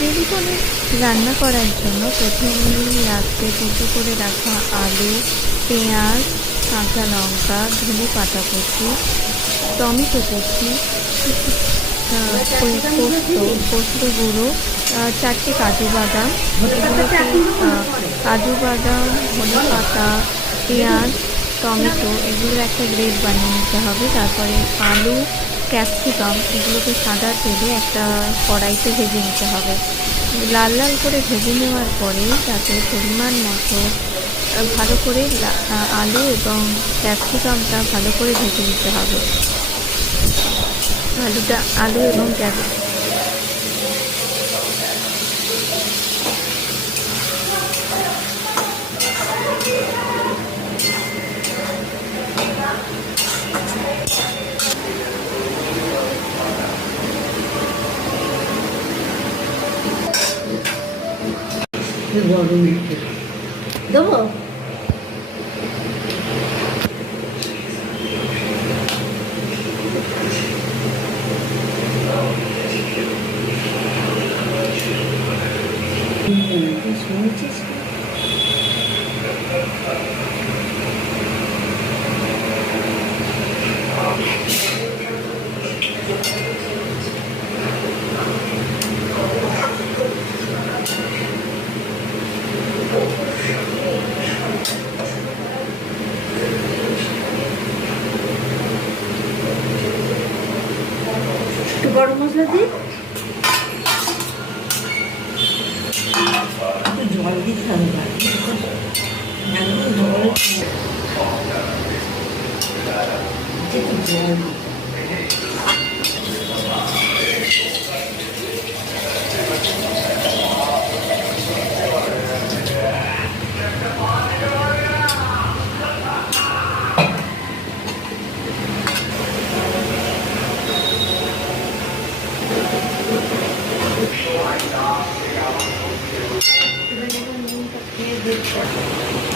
Chilli পনির রান্না করার জন্য প্রথমেই লাগবে কুচো করে রাখা আলু, পেঁয়াজ, কাঁচা লঙ্কা, ধনে পাতা কুচি, টমেটো কুচি, পোস্ত গুঁড়ো, 4টে কাজু বাদাম। এগুলোকে কাজু বাদাম, ধনে পাতা, পেঁয়াজ, টমেটো এগুলোর একটা গ্রেড বানিয়ে নিতে হবে। তারপরে আলু, ক্যাপসিকাম এগুলোকে সাদা তেলে একটা কড়াইতে ভেজে নিতে হবে। লাল লাল করে ভেজে নেওয়ার পরে তাতে পরিমাণ মতো ভালো করে আলু এবং ক্যাপসিকামটা ভালো করে ভেজে নিতে হবে। আলু এবং দেবো শুনেছিস একটু গরম মশলা দিই, একটু জল দিতে হবে। এখন জল একটু জল খেয়ে দেখতে